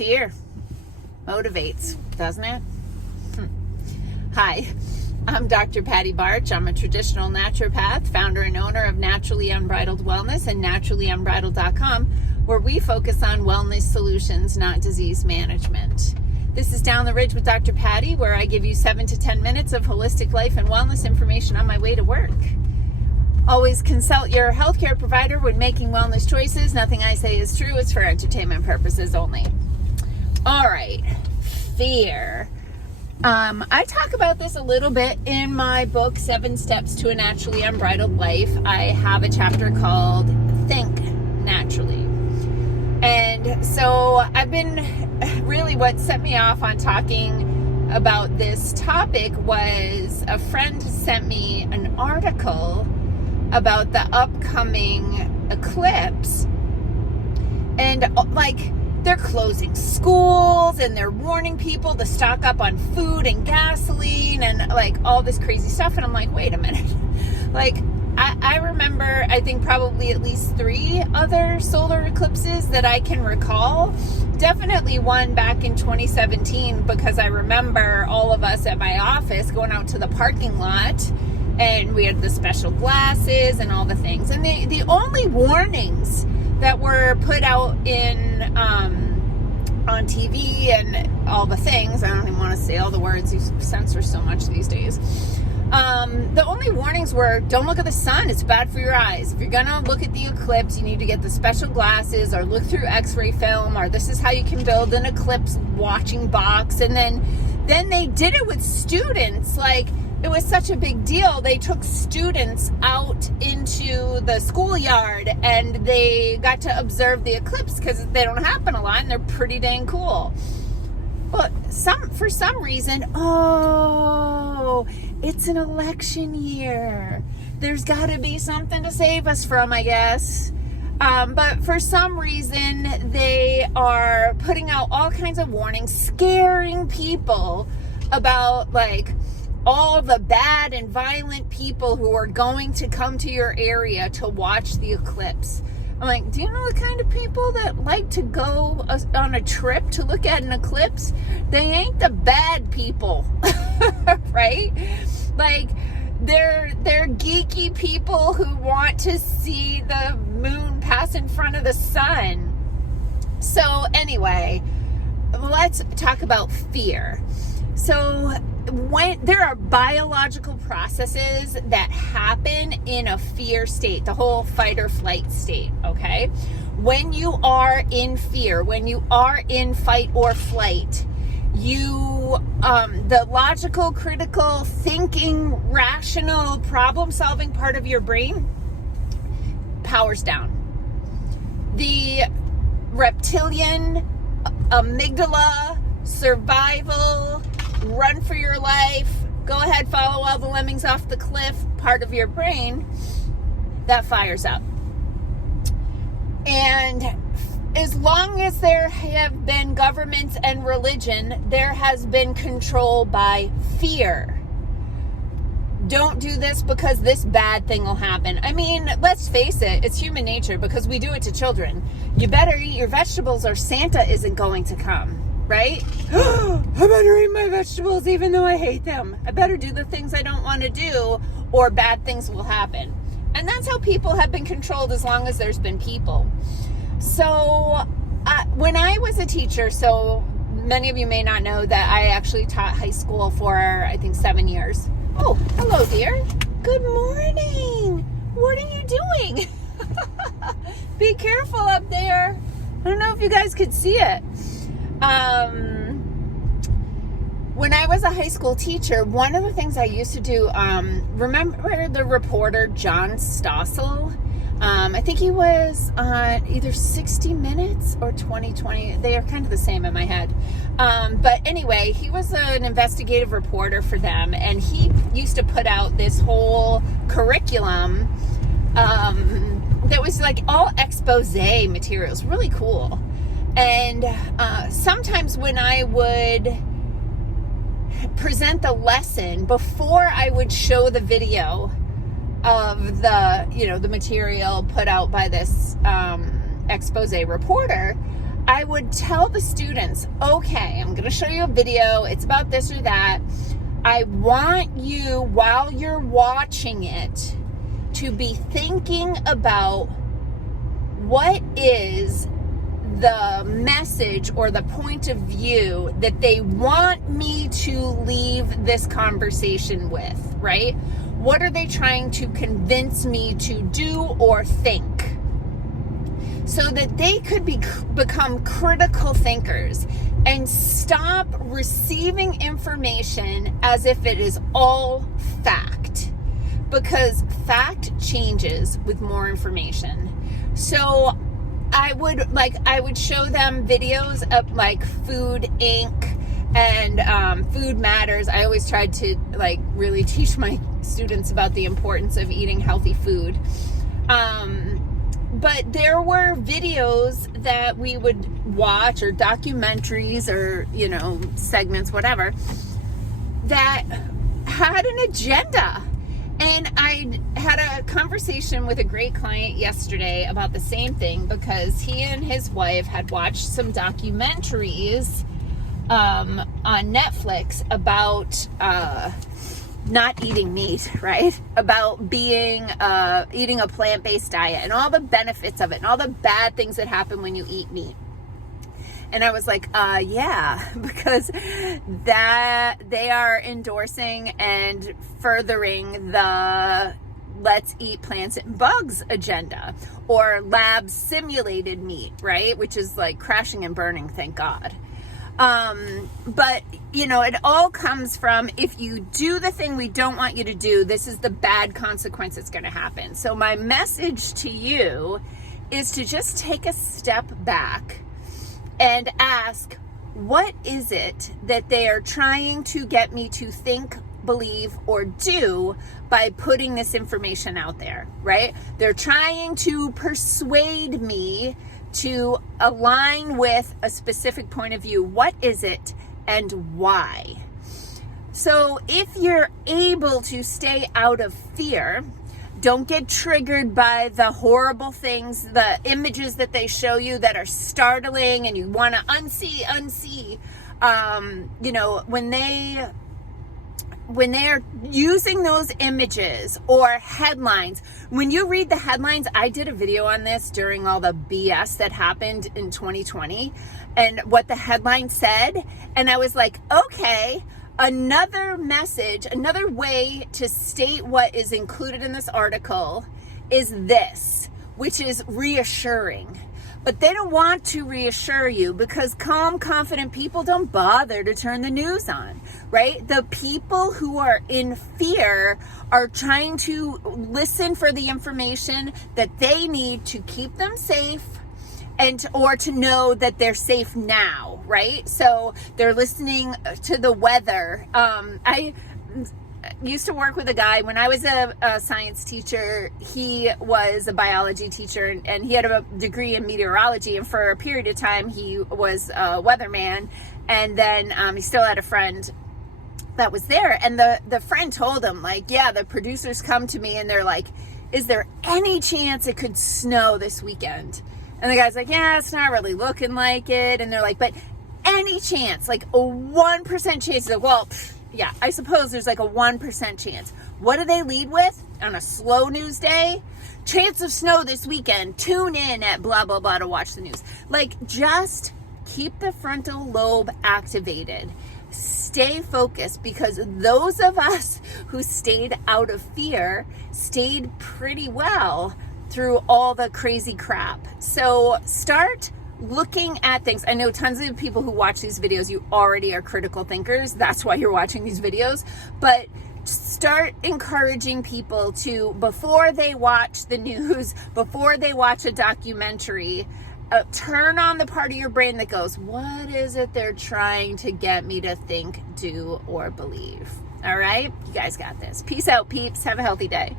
Fear motivates, doesn't it? Hi, I'm Dr. Patty Barch. I'm a traditional naturopath, founder and owner of Naturally Unbridled Wellness and naturallyunbridled.com, where we focus on wellness solutions, not disease management. This is Down the Ridge with Dr. Patty, where I give you 7 to 10 minutes of holistic life and wellness information on my way to work. Always consult your healthcare provider when making wellness choices. Nothing I say is true. It's for entertainment purposes only. All right, fear. I talk about this a little bit in my book, 7 Steps to a Naturally Unbridled Life. I have a chapter called Think Naturally. And so I've been really, what set me off on talking about this topic was a friend sent me an article about the upcoming eclipse. And they're closing schools and they're warning people to stock up on food and gasoline and all this crazy stuff. And I'm like, wait a minute. I remember, I think probably at least 3 other solar eclipses that I can recall. Definitely one back in 2017, because I remember all of us at my office going out to the parking lot and we had the special glasses and all the things. And the only warnings that were put out in on TV and all the things, I don't even want to say all the words, you censor so much these days. The only warnings were, don't look at the sun, it's bad for your eyes. If you're gonna look at the eclipse, you need to get the special glasses or look through x-ray film, or this is how you can build an eclipse watching box. And then they did it with students. It was such a big deal. They took students out into the schoolyard and they got to observe the eclipse because they don't happen a lot and they're pretty dang cool. But for some reason, it's an election year. There's got to be something to save us from, I guess. But for some reason, they are putting out all kinds of warnings, scaring people about all the bad and violent people who are going to come to your area to watch the eclipse. I'm like, do you know the kind of people that like to go on a trip to look at an eclipse? They ain't the bad people, right? They're geeky people who want to see the moon pass in front of the sun. So anyway, let's talk about fear. So when there are biological processes that happen in a fear state, the whole fight or flight state, okay? When you are in fear, when you are in fight or flight, the logical, critical, thinking, rational, problem-solving part of your brain powers down. The reptilian, amygdala, survival, run for your life, go ahead, follow all the lemmings off the cliff part of your brain, that fires up. And as long as there have been governments and religion, there has been control by fear. Don't do this because this bad thing will happen. I mean, let's face it, it's human nature because we do it to children. You better eat your vegetables or Santa isn't going to come. Right? I better eat my vegetables even though I hate them. I better do the things I don't want to do or bad things will happen. And that's how people have been controlled as long as there's been people. So when I was a teacher, so many of you may not know that I actually taught high school for, I think, 7 years. Oh, hello, dear. Good morning. What are you doing? Be careful up there. I don't know if you guys could see it. When I was a high school teacher, one of the things I used to do, remember the reporter John Stossel? I think he was on either 60 Minutes or 2020. They are kind of the same in my head. But anyway, he was an investigative reporter for them, and he used to put out this whole curriculum that was all expose materials, really cool. And sometimes when I would present the lesson, before I would show the video of the material put out by this expose reporter, I would tell the students, okay, I'm going to show you a video. It's about this or that. I want you, while you're watching it, to be thinking about what is the message or the point of view that they want me to leave this conversation with, right? What are they trying to convince me to do or think? So that they could become critical thinkers and stop receiving information as if it is all fact, because fact changes with more information. So I would show them videos of like Food Inc. and Food Matters. I always tried to like really teach my students about the importance of eating healthy food. But there were videos that we would watch, or documentaries, or, you know, segments, whatever, that had an agenda. And I had a conversation with a great client yesterday about the same thing, because he and his wife had watched some documentaries on Netflix about not eating meat, right? About eating a plant-based diet and all the benefits of it and all the bad things that happen when you eat meat. And I was like, yeah, because that they are endorsing and furthering the let's eat plants and bugs agenda, or lab simulated meat, right? Which is like crashing and burning, thank God. But you know, it all comes from, if you do the thing we don't want you to do, this is the bad consequence that's going to happen. So my message to you is to just take a step back and ask, what is it that they are trying to get me to think, believe, or do by putting this information out there, right? They're trying to persuade me to align with a specific point of view. What is it and why? So if you're able to stay out of fear, don't get triggered by the horrible things, the images that they show you that are startling and you want to unsee. You know, when they are using those images or headlines, when you read the headlines, I did a video on this during all the BS that happened in 2020 and what the headline said. And I was like, okay, another message, another way to state what is included in this article is this, which is reassuring. But they don't want to reassure you, because calm, confident people don't bother to turn the news on, right? The people who are in fear are trying to listen for the information that they need to keep them safe, or to know that they're safe now, right? So they're listening to the weather. I used to work with a guy when I was a science teacher. He was a biology teacher, and he had a degree in meteorology, and for a period of time he was a weatherman, and then he still had a friend that was there, and the friend told him, like, yeah, the producers come to me and they're like, is there any chance it could snow this weekend? And the guy's like, yeah, it's not really looking like it. And they're like, but any chance, like a 1% chance? He's like, well, yeah, I suppose there's like a 1% chance. What do they lead with on a slow news day? Chance of snow this weekend. Tune in at blah, blah, blah to watch the news. Like, just keep the frontal lobe activated. Stay focused, because those of us who stayed out of fear stayed pretty well through all the crazy crap. So start looking at things. I know tons of people who watch these videos, you already are critical thinkers. That's why you're watching these videos. But start encouraging people to, before they watch the news, before they watch a documentary, turn on the part of your brain that goes, what is it they're trying to get me to think, do, or believe? All right? You guys got this. Peace out, peeps. Have a healthy day.